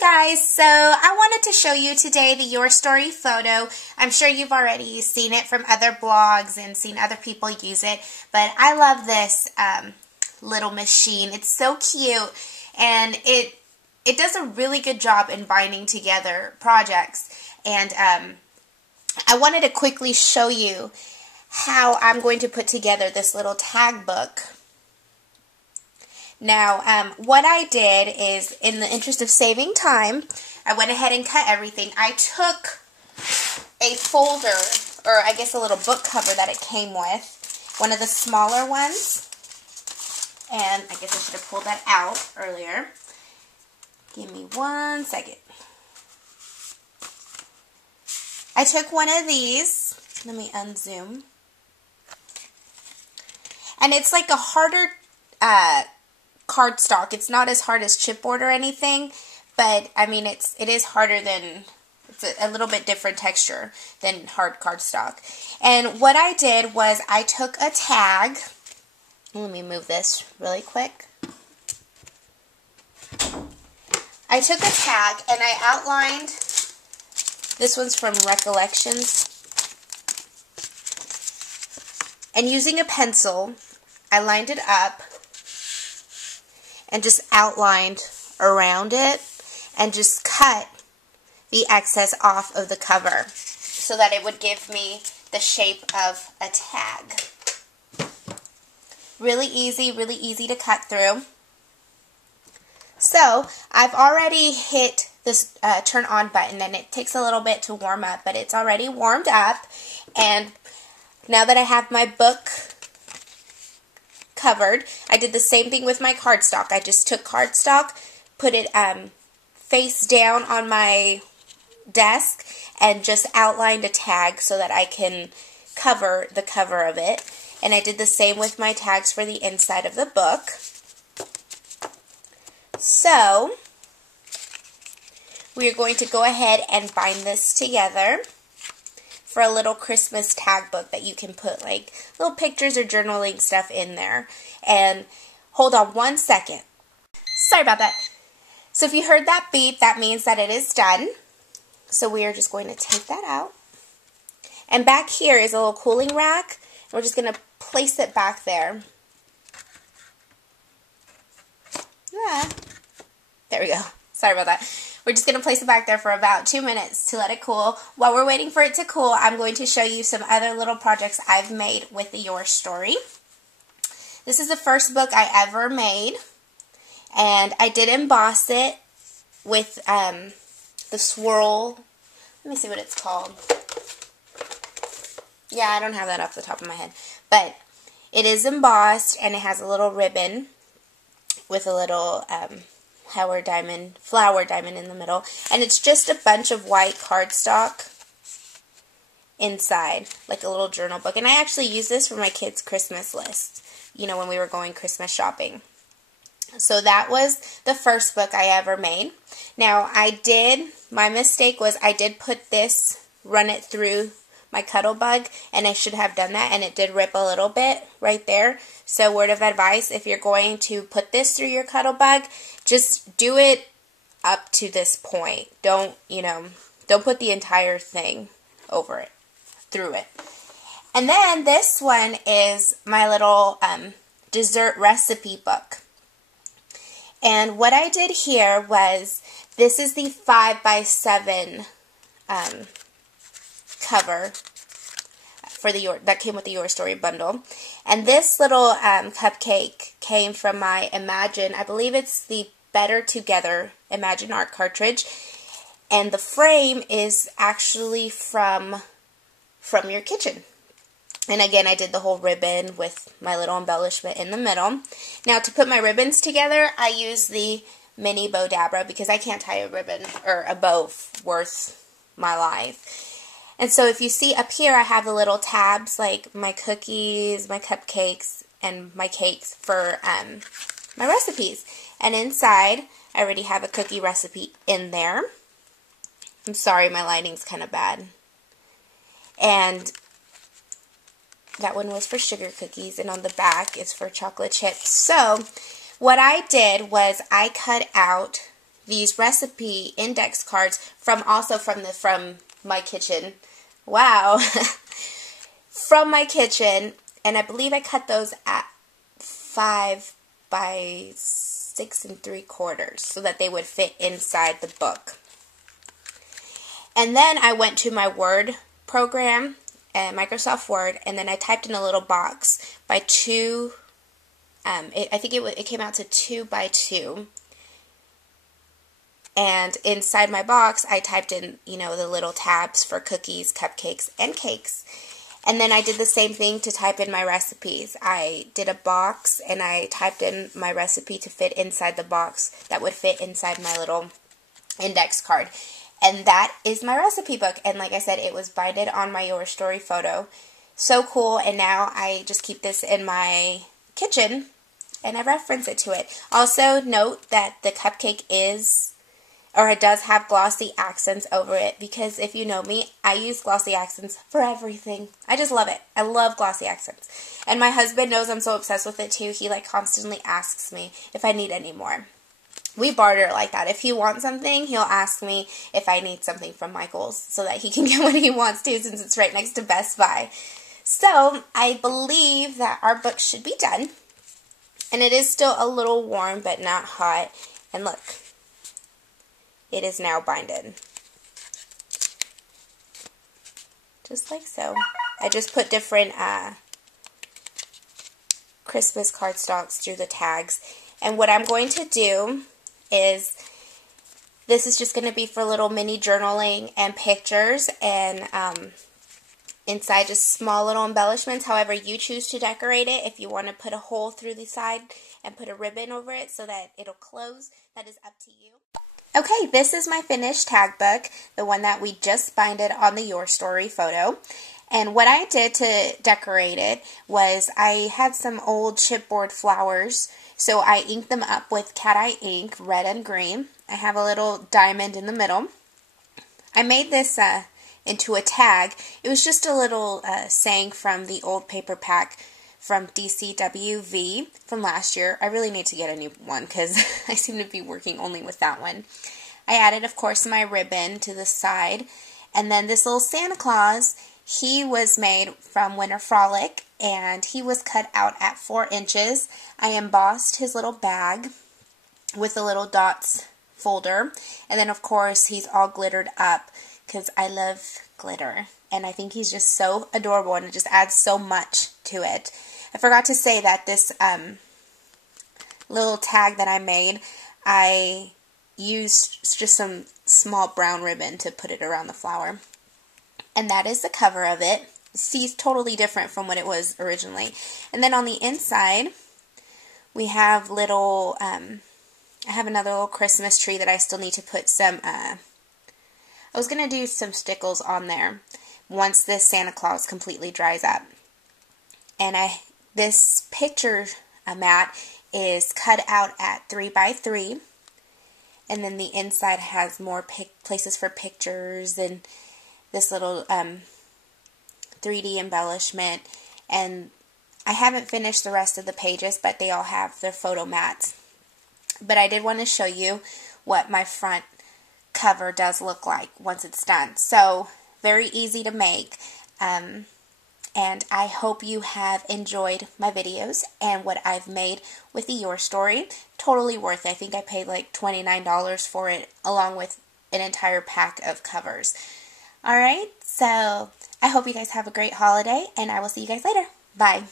guys, so I wanted to show you today the Your Story photo. I'm sure you've already seen it from other blogs and seen other people use it, but I love this little machine. It's so cute, and it does a really good job in binding together projects. And I wanted to quickly show you how I'm going to put together this little tag book. Now, what I did is, in the interest of saving time, I went ahead and cut everything. I took a folder, or I guess a little book cover that it came with, one of the smaller ones, and I guess I should have pulled that out earlier. Give me 1 second. I took one of these. Let me unzoom. And it's like a harder cardstock. It's not as hard as chipboard or anything, but I mean it is harder than, it's a little bit different texture than hard cardstock. And what I did was I took a tag. Let me move this really quick. I took a tag and I outlined, this one's from Recollections, and using a pencil I lined it up and just outlined around it and just cut the excess off of the cover so that it would give me the shape of a tag. Really easy to cut through. So I've already hit this turn on button, and it takes a little bit to warm up, but it's already warmed up. And now that I have my book covered, I did the same thing with my cardstock. I just took cardstock, put it face down on my desk, and just outlined a tag so that I can cover the cover of it. And I did the same with my tags for the inside of the book. So we are going to go ahead and bind this together for a little Christmas tag book that you can put like little pictures or journaling stuff in there. And hold on 1 second. Sorry about that. So if you heard that beep, that means that it is done. So we are just going to take that out. And back here is a little cooling rack. We're just going to place it back there. Yeah. There we go. Sorry about that. We're just going to place it back there for about 2 minutes to let it cool. While we're waiting for it to cool, I'm going to show you some other little projects I've made with the Your Story. This is the first book I ever made, and I did emboss it with the swirl. Let me see what it's called. Yeah, I don't have that off the top of my head, but it is embossed, and it has a little ribbon with a little flower diamond in the middle, and it's just a bunch of white cardstock inside, like a little journal book. And I actually use this for my kids' Christmas list, you know, when we were going Christmas shopping. So that was the first book I ever made. Now my mistake was I did run it through my Cuttlebug, and I should have done that, and it did rip a little bit right there. So word of advice, if you're going to put this through your Cuttlebug, just do it up to this point. Don't put the entire thing over it, through it. And then this one is my little dessert recipe book. And what I did here was, this is the 5x7 cover for that came with the Your Story bundle. And this little cupcake came from my Imagine, I believe it's the Better Together Imagine Art cartridge. And the frame is actually from your kitchen. And again, I did the whole ribbon with my little embellishment in the middle. Now, to put my ribbons together, I use the mini Bowdabra because I can't tie a ribbon or a bow worth my life. And so if you see up here, I have the little tabs like my cookies, my cupcakes, and my cakes for my recipes. And inside, I already have a cookie recipe in there. I'm sorry, my lighting's kind of bad. And that one was for sugar cookies, and on the back is for chocolate chips. So what I did was I cut out these recipe index cards from my kitchen. Wow. From my kitchen, and I believe I cut those at 5 by 6 3/4 so that they would fit inside the book. And then I went to my Word program, Microsoft Word, and then I typed in a little box by 2. I think it came out to 2 by 2. And inside my box, I typed in, the little tabs for cookies, cupcakes, and cakes. And then I did the same thing to type in my recipes. I did a box, and I typed in my recipe to fit inside the box that would fit inside my little index card. And that is my recipe book. And like I said, it was binded on my Your Story photo. So cool. And now I just keep this in my kitchen, and I reference it to it. Also, note that the cupcake it does have glossy accents over it, because if you know me, I use glossy accents for everything. I just love it. I love glossy accents. And my husband knows I'm so obsessed with it too. He constantly asks me if I need any more. We barter like that. If he wants something, he'll ask me if I need something from Michael's so that he can get what he wants to, since it's right next to Best Buy. So, I believe that our book should be done. And it is still a little warm, but not hot. And look. It is now binded. Just like so. I just put different Christmas cardstocks through the tags. And what I'm going to do is, this is just going to be for little mini journaling and pictures, and inside just small little embellishments, however you choose to decorate it. If you want to put a hole through the side and put a ribbon over it so that it'll close, that is up to you. Okay, this is my finished tag book, the one that we just binded on the Your Story photo. And what I did to decorate it was I had some old chipboard flowers, so I inked them up with cat eye ink, red and green. I have a little diamond in the middle. I made this into a tag. It was just a little saying from the old paper pack from DCWV from last year. I really need to get a new one because I seem to be working only with that one. I added, of course, my ribbon to the side. And then this little Santa Claus, he was made from Winter Frolic, and he was cut out at 4 inches. I embossed his little bag with the little dots folder. And then, of course, he's all glittered up because I love glitter. And I think he's just so adorable, and it just adds so much to it. I forgot to say that this little tag that I made, I used just some small brown ribbon to put it around the flower. And that is the cover of it. See, it's totally different from what it was originally. And then on the inside, we have little, I have another little Christmas tree that I still need to put some, I was going to do some stickles on there once this Santa Claus completely dries up. And this picture mat is cut out at 3 by 3, and then the inside has more places for pictures and this little 3D embellishment. And I haven't finished the rest of the pages, but they all have their photo mats. But I did want to show you what my front cover does look like once it's done. So, very easy to make. And I hope you have enjoyed my videos and what I've made with the Your Story. Totally worth it. I think I paid like $29 for it, along with an entire pack of covers. Alright, so I hope you guys have a great holiday, and I will see you guys later. Bye.